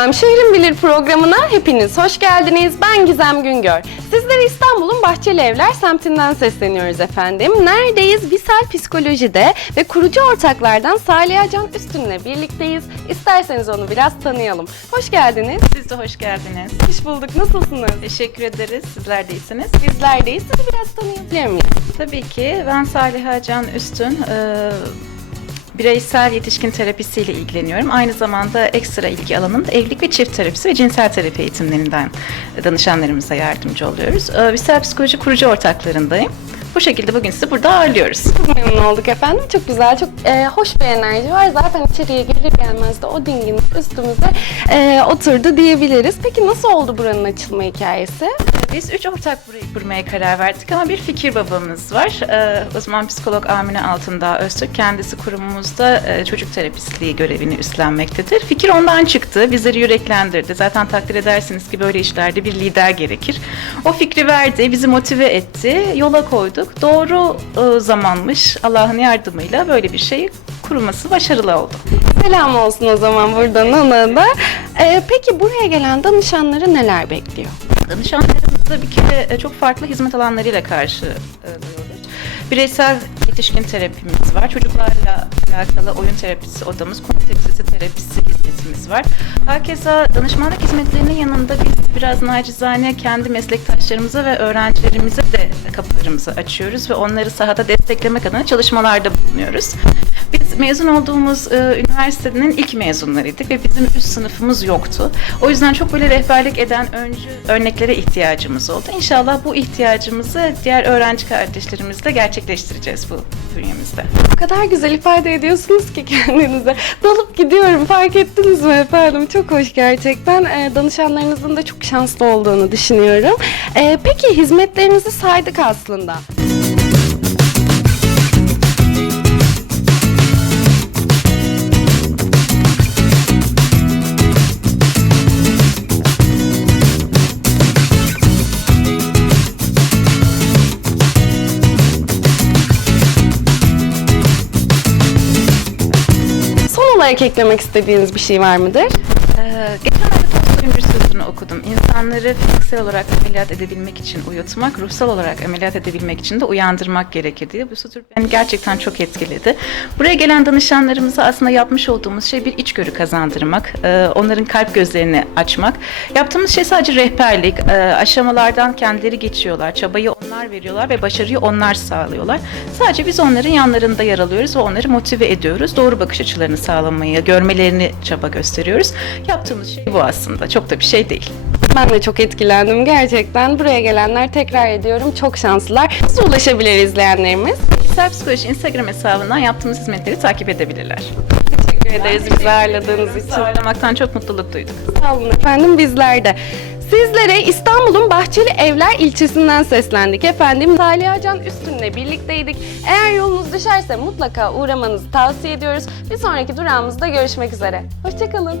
Gizem Şehrin Bilir programına hepiniz hoş geldiniz. Ben Gizem Güngör. Sizlere İstanbul'un Bahçeli Evler semtinden sesleniyoruz efendim. Neredeyiz? Visal Psikoloji'de ve kurucu ortaklardan Salih Can Üstün'le birlikteyiz. İsterseniz onu biraz tanıyalım. Hoş geldiniz. Siz de hoş geldiniz. Hoş bulduk. Nasılsınız? Teşekkür ederiz. Sizler de iyisiniz. Bizler deyiz. Sizi biraz tanıyabilir miyiz? Tabii ki ben Saliha Can Üstün. Ee, bireysel yetişkin terapisiyle ilgileniyorum. Aynı zamanda ekstra ilgi alanım evlilik ve çift terapisi ve cinsel terapi eğitimlerinden danışanlarımıza yardımcı oluyoruz. Ee, Visel Psikoloji kurucu ortaklarındayım. Bu şekilde bugün sizi burada ağırlıyoruz. Çok memnun olduk efendim. Çok güzel, çok e, hoş bir enerji var. Zaten içeriye gelir gelmez de o dingin üstümüze e, oturdu diyebiliriz. Peki nasıl oldu buranın açılma hikayesi? Biz üç ortak burayı kurmaya karar verdik ama bir fikir babamız var. Ee, uzman psikolog Amine Altındağ Öztürk kendisi kurumumuzda e, çocuk terapistliği görevini üstlenmektedir. Fikir ondan çıktı, bizleri yüreklendirdi. Zaten takdir edersiniz ki böyle işlerde bir lider gerekir. O fikri verdi, bizi motive etti, yola koyduk. Doğru e, zamanmış, Allah'ın yardımıyla böyle bir şey kurulması başarılı oldu. Selam olsun o zaman buradan ona da. E, peki buraya gelen danışanları neler bekliyor? Danışanlarımızla bir kere e, çok farklı hizmet alanlarıyla karşılıyoruz. Bireysel yetişkin terapimiz var. Çocuklarla alakalı oyun terapisi odamız, kontekstisi terapisi hizmetimiz var. Herkese danışmanlık hizmetlerinin yanında biz biraz nacizane kendi meslektaşlarımıza ve öğrencilerimize de kapılarımızı açıyoruz ve onları sahada desteklemek adına çalışmalarda bulunuyoruz. Biz mezun olduğumuz e, üniversitenin ilk mezunlarıydık ve bizim üst sınıfımız yoktu. O yüzden çok böyle rehberlik eden öncü örneklere ihtiyacımız oldu. İnşallah bu ihtiyacımızı diğer öğrenci kardeşlerimizle gerçekleştireceğiz bu bünyemizde. O kadar güzel ifade ediyorsunuz ki kendinize. Dalıp gidiyorum fark ettiniz mi efendim? Çok hoş gerçekten. E, danışanlarınızın da çok şanslı olduğunu düşünüyorum. E, peki hizmetlerinizi saydık aslında. Olarak eklemek istediğiniz bir şey var mıdır? Ee, geçenlerde Tolstoy'un bir sözünü okudum. İnsanları fiziksel olarak ameliyat edebilmek için uyutmak, ruhsal olarak ameliyat edebilmek için de uyandırmak gerekir diye. Bu söz beni gerçekten çok etkiledi. Buraya gelen danışanlarımıza aslında yapmış olduğumuz şey bir içgörü kazandırmak, e, onların kalp gözlerini açmak. Yaptığımız şey sadece rehberlik. E, Aşamalardan kendileri geçiyorlar, çabayı onlar veriyorlar ve başarıyı onlar sağlıyorlar. Sadece biz onların yanlarında yer alıyoruz ve onları motive ediyoruz. Doğru bakış açılarını sağlamayı, görmelerini çaba gösteriyoruz. Yaptığımız şey bu aslında. Çok da bir şey değil. Ben de çok etkilendim gerçekten. Buraya gelenler tekrar ediyorum çok şanslılar. Nasıl ulaşabilir izleyenlerimiz? Kişisel Psikoloji Instagram hesabından yaptığımız hizmetleri takip edebilirler. Teşekkür ederiz bizi ağırladığınız için. Ağırlamaktan çok mutluluk duyduk. Sağ olun efendim bizler de. Sizlere İstanbul'un Bahçeli Evler ilçesinden seslendik efendim. Salih Can Üstün'le birlikteydik. Eğer yolunuz düşerse mutlaka uğramanızı tavsiye ediyoruz. Bir sonraki durağımızda görüşmek üzere. Hoşçakalın.